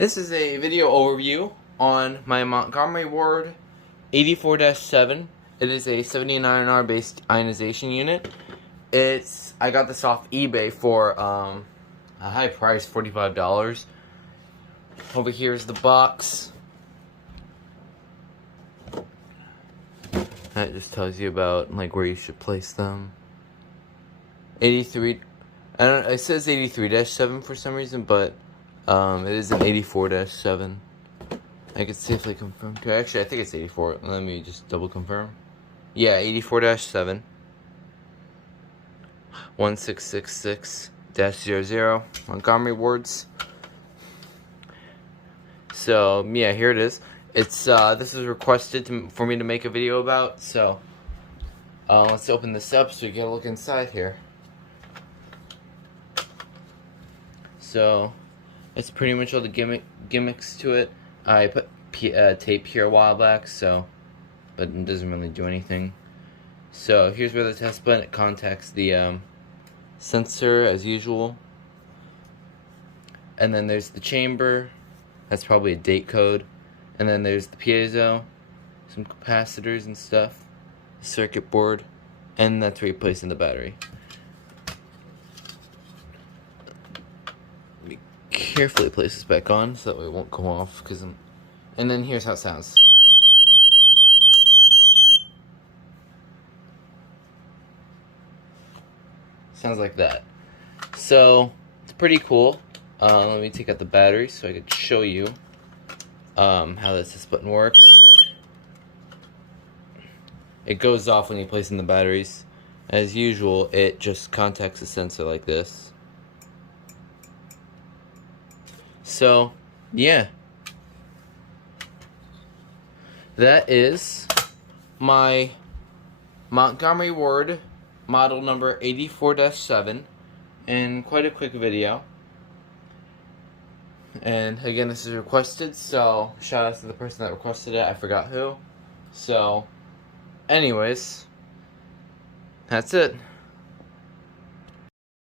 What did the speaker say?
This is a video overview on my Montgomery Ward 84-7. It is a 79R based ionization unit. I got this off eBay for a high price, $45. Over here is the box. That just tells you about like where you should place them. 83. It says 83-7 for some reason, but it is an 84-7. I could safely confirm. Actually, I think it's 84. Let me just double confirm. Yeah, 84-7. 1666-00 Montgomery Wards. So yeah, here it is. This was requested for me to make a video about. So let's open this up so we get a look inside here. So it's pretty much all the gimmicks to it. I put tape here a while back, but it doesn't really do anything. So here's where the test button, it contacts the sensor as usual. And then there's the chamber. That's probably a date code. And then there's the piezo, some capacitors and stuff, the circuit board, and that's where you place in the battery. Let me carefully place this back on so that way it won't go off. And then here's how it sounds. Sounds like that. So it's pretty cool. Let me take out the battery so I could show you how this button works. It goes off when you place in the batteries. As usual, it just contacts the sensor like this. So, yeah. That is my Montgomery Ward model number 84-7 in quite a quick video. And again, this is requested, so shout out to the person that requested it. I forgot who. So, anyways, that's it.